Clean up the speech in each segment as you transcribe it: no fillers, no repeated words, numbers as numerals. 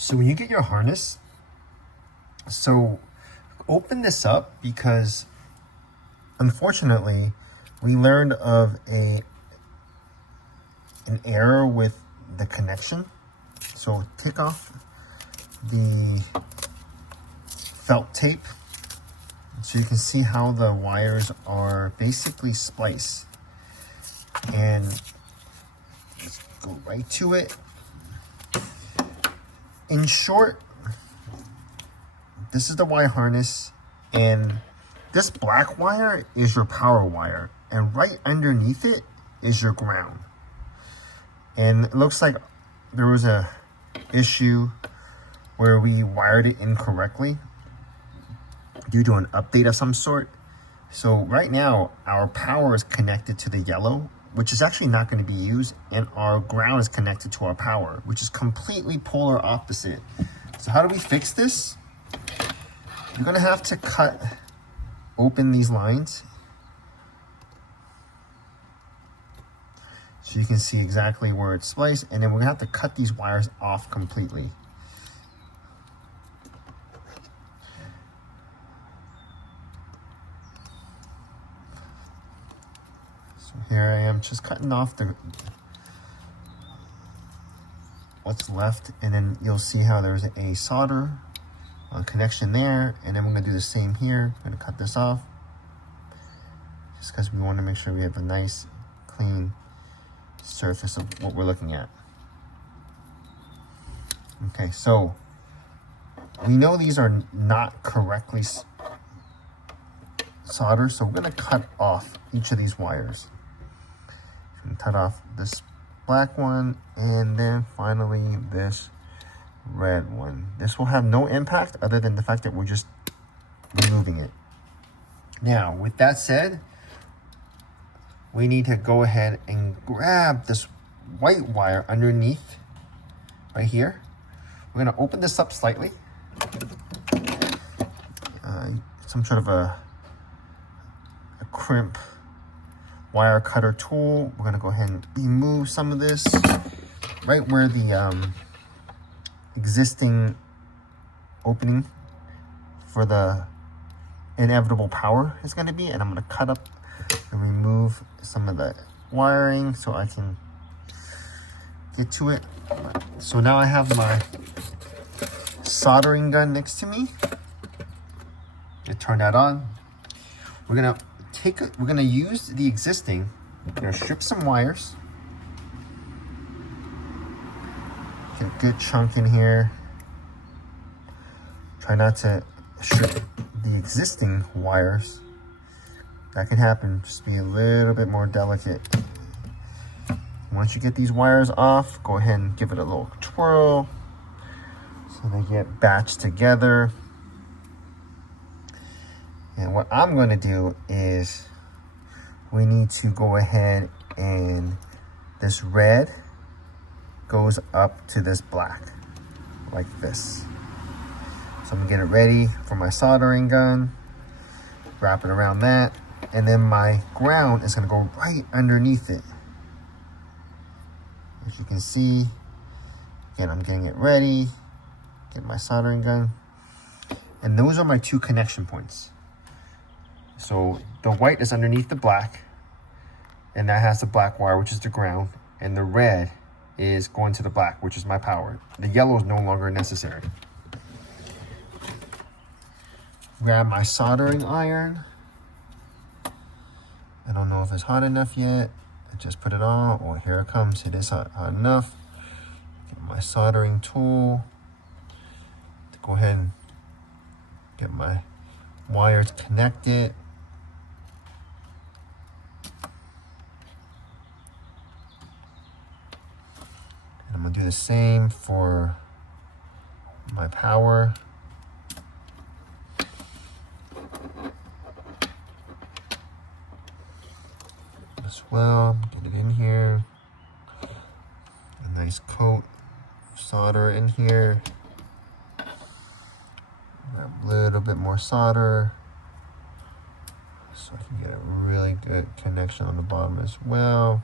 So when you get your harness, so open this up because unfortunately we learned of an error with the connection. So take off the felt tape so you can see how the wires are basically spliced. And let's go right to it. In short, this is the wire harness, and this black wire is your power wire, and right underneath it is your ground. And it looks like there was a issue where we wired it incorrectly due to an update of some sort. So right now our power is connected to the yellow, which is actually not going to be used, and our ground is connected to our power, which is completely polar opposite. So how do we fix this? You're going to have to cut open these lines so you can see exactly where it's spliced, and then we're going to have to cut these wires off completely. So here I am just cutting off what's left, and then you'll see how there's a solder connection there, and then we're going to do the same here. I'm going to cut this off just because we want to make sure we have a nice clean surface of what we're looking at. Okay, so we know these are not correctly soldered, so we're going to cut off each of these wires. I'm going to cut off this black one, and then finally this red one. This will have no impact other than the fact that we're just removing it. Now, with that said, we need to go ahead and grab this white wire underneath right here. We're going to open this up slightly. Some sort of a crimp wire cutter tool. We're going to go ahead and remove some of this right where the existing opening for the inevitable power is going to be, and I'm going to cut up and remove some of the wiring so I can get to it. So now I have my soldering gun next to me. I turn that on. We're gonna use the existing. We're gonna strip some wires. Get a good chunk in here. Try not to strip the existing wires. That can happen. Just be a little bit more delicate. Once you get these wires off, go ahead and give it a little twirl so they get batched together. And what I'm going to do is we need to go ahead and this red goes up to this black like this. So I'm going to get it ready for my soldering gun, wrap it around that, and then my ground is going to go right underneath it. As you can see, again, I'm getting it ready, get my soldering gun, and those are my two connection points. So the white is underneath the black, and that has the black wire, which is the ground, and the red is going to the black, which is my power. The yellow is no longer necessary. Grab my soldering iron. I don't know if it's hot enough yet. I just put it on. Oh, here it comes. It is hot enough. Get my soldering tool to go ahead and get my wires connected. And I'm going to do the same for my power. As well, get it in here. A nice coat of solder in here. A little bit more solder so I can get a really good connection on the bottom as well.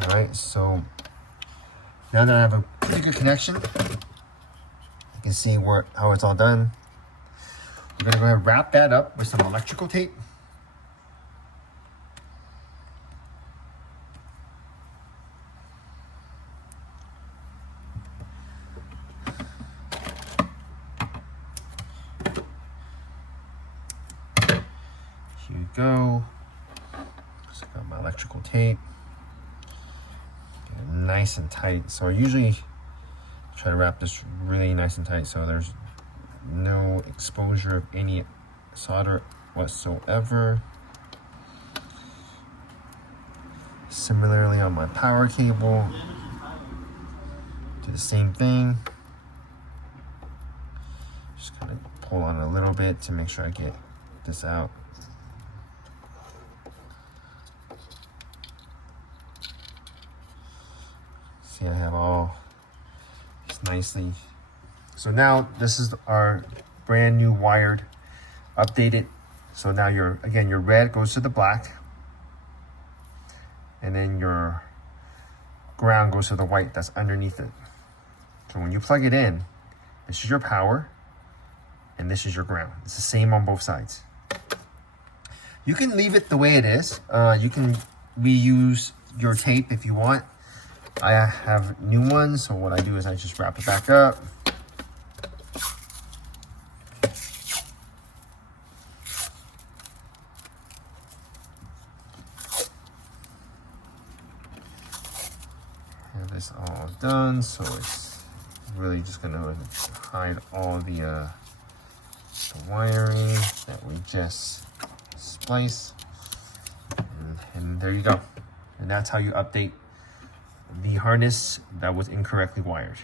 All right, so now that I have a pretty good connection. You can see how it's all done. We're gonna go ahead and wrap that up with some electrical tape. Here you go. Just got my electrical tape. Get it nice and tight. So I usually try to wrap this really nice and tight so there's no exposure of any solder whatsoever. Similarly on my power cable, do the same thing. Just kind of pull on a little bit to make sure I get this out. See, I have all this nicely. So now this is our brand new wired, updated. So now your red goes to the black, and then your ground goes to the white that's underneath it. So when you plug it in, this is your power, and this is your ground. It's the same on both sides. You can leave it the way it is. You can reuse your tape if you want. I have new ones, so what I do is I just wrap it back up. Have this all done, so it's really just gonna hide all the wiring that we just spliced, and there you go. And that's how you update the harness that was incorrectly wired.